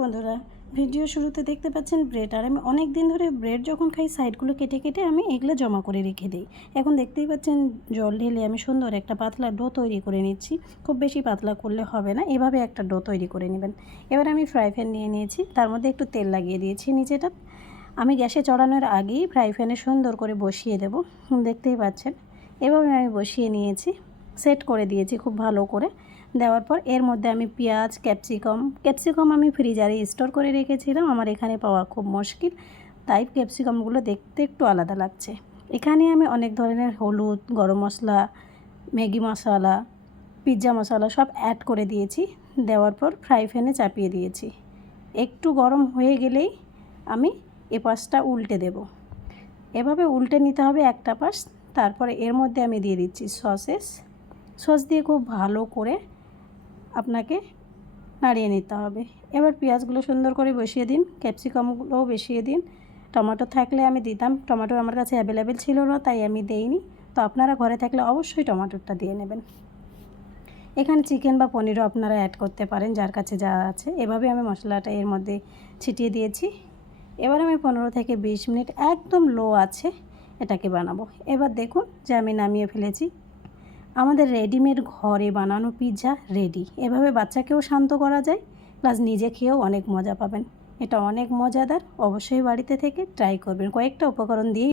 বন্ধুরা। ভিডিও শুরুতে দেখতে পাচ্ছেন ব্রেড। আর আমি অনেক দিন ধরে ব্রেড যখন খাই, সাইডগুলো কেটে কেটে আমি এগুলো জমা করে রেখে দিই। এখন দেখতেই পাচ্ছেন জল ঢেলে আমি সুন্দর একটা পাতলা ডো তৈরি করে নিচ্ছি। খুব বেশি পাতলা করলে হবে না, এভাবে একটা ডো তৈরি করে নেবেন। এবার আমি ফ্রাই প্যান নিয়ে নিয়েছি, তার মধ্যে একটু তেল লাগিয়ে দিয়েছি নিচেটা। আমি গ্যাসে চড়ানোর আগেই ফ্রাই প্যানে সুন্দর করে বসিয়ে দেব, দেখতেই পাচ্ছেন। এভাবে আমি বসিয়ে নিয়েছি, সেট করে দিয়েছি খুব ভালো করে। দেওয়ার পর এর মধ্যে আমি পেঁয়াজ, ক্যাপসিকাম ক্যাপসিকাম আমি ফ্রিজারে স্টোর করে রেখেছিলাম। আমার এখানে পাওয়া খুব মুশকিল, তাই ক্যাপসিকামগুলো দেখতে একটু আলাদা লাগছে। এখানে আমি অনেক ধরনের হলুদ, গরম মশলা, ম্যাগি মশলা পিৎজা মশলা সব অ্যাড করে দিয়েছি। দেওয়ার পর ফ্রাই প্যানে চাপিয়ে দিয়েছি। একটু গরম হয়ে গেলেই আমি এ পাশটা উল্টে দেব। এভাবে উল্টে নিতে হবে একটা পাশ, তারপরে এর মধ্যে আমি দিয়ে দিচ্ছি সসেস। সস দিয়ে খুব ভালো করে আপনাকে নাড়িয়ে নিতে হবে। এবার পেঁয়াজগুলো সুন্দর করে বসিয়ে দিন, ক্যাপসিকামগুলোও বসিয়ে দিন। টমেটো থাকলে আমি দিতাম, টমেটো আমার কাছে অ্যাভেলেবেল ছিল না, তাই আমি দেইনি। তো আপনারা ঘরে থাকলে অবশ্যই টমেটোটা দিয়ে নেবেন। এখানে চিকেন বা পনিরও আপনারা অ্যাড করতে পারেন, যার কাছে যা আছে। এভাবে আমি মশলাটা এর মধ্যে ছিটিয়ে দিয়েছি। এবার আমি পনেরো থেকে বিশ মিনিট একদম লো আছে এটাকে বানাবো। এবার দেখুন যে আমি নামিয়ে ফেলেছি। আমাদের রেডিমেড ঘরে বানানো পিৎজা রেডি। এভাবে বাচ্চাকেও শান্ত করা যায়, প্লাস নিজে খেয়েও অনেক মজা পাবেন। এটা অনেক মজাদার, অবশ্যই বাড়িতে থেকে ট্রাই করবেন। কয়েকটা উপকরণ দিয়ে